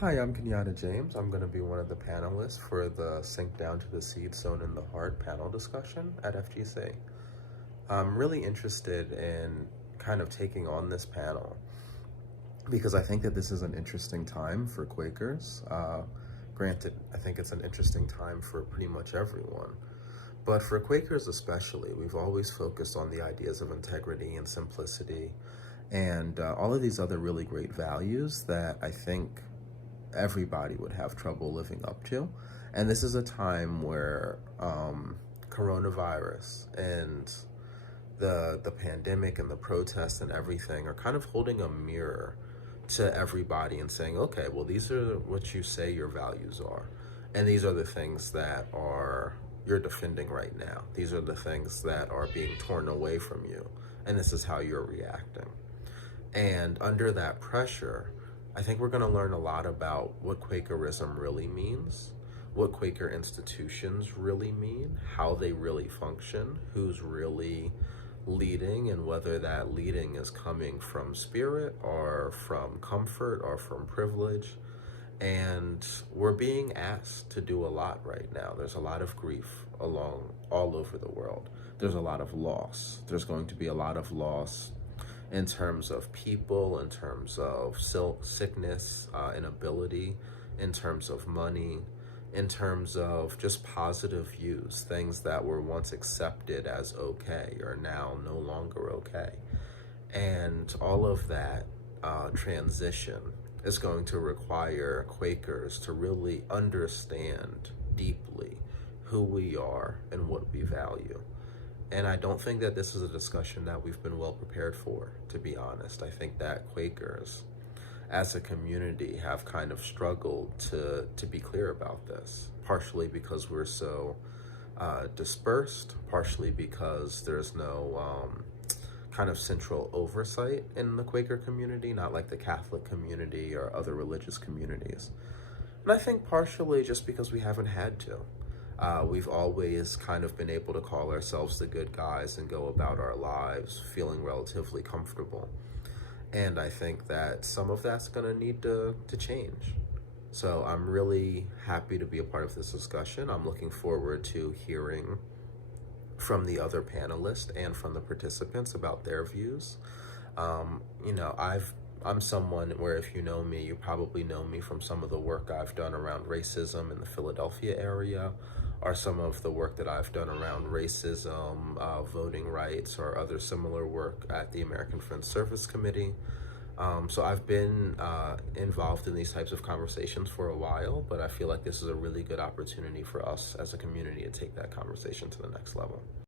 Hi, I'm Kenyatta James. I'm going to be one of the panelists for the Sink Down to the Seed Sown in the Heart panel discussion at FGC. I'm really interested in kind of taking on this panel because I think that this is an interesting time for Quakers. Granted, I think it's an interesting time for pretty much everyone. But for Quakers especially, we've always focused on the ideas of integrity and simplicity and all of these other really great values that I think everybody would have trouble living up to. And this is a time where coronavirus and the pandemic and the protests and everything are kind of holding a mirror to everybody and saying, okay, well, these are what you say your values are. And these are the things that you're defending right now. These are the things that are being torn away from you. And this is how you're reacting. And under that pressure, I think we're going to learn a lot about what Quakerism really means, what Quaker institutions really mean, how they really function, who's really leading, and whether that leading is coming from spirit or from comfort or from privilege. And we're being asked to do a lot right now. There's a lot of grief all over the world. There's a lot of loss. There's going to be a lot of loss in terms of people, in terms of sickness, inability, in terms of money, in terms of just positive views. Things that were once accepted as okay are now no longer okay. And all of that transition is going to require Quakers to really understand deeply who we are and what we value. And I don't think that this is a discussion that we've been well prepared for, to be honest. I think that Quakers, as a community, have kind of struggled to be clear about this, partially because we're so dispersed, partially because there's no kind of central oversight in the Quaker community, not like the Catholic community or other religious communities. And I think partially just because we haven't had to. We've always kind of been able to call ourselves the good guys and go about our lives feeling relatively comfortable. And I think that some of that's going to need to change. So I'm really happy to be a part of this discussion. I'm looking forward to hearing from the other panelists and from the participants about their views. I'm someone where, if you know me, you probably know me from some of the work I've done around racism in the Philadelphia area, or some of the work that I've done around racism, voting rights, or other similar work at the American Friends Service Committee. So I've been involved in these types of conversations for a while, but I feel like this is a really good opportunity for us as a community to take that conversation to the next level.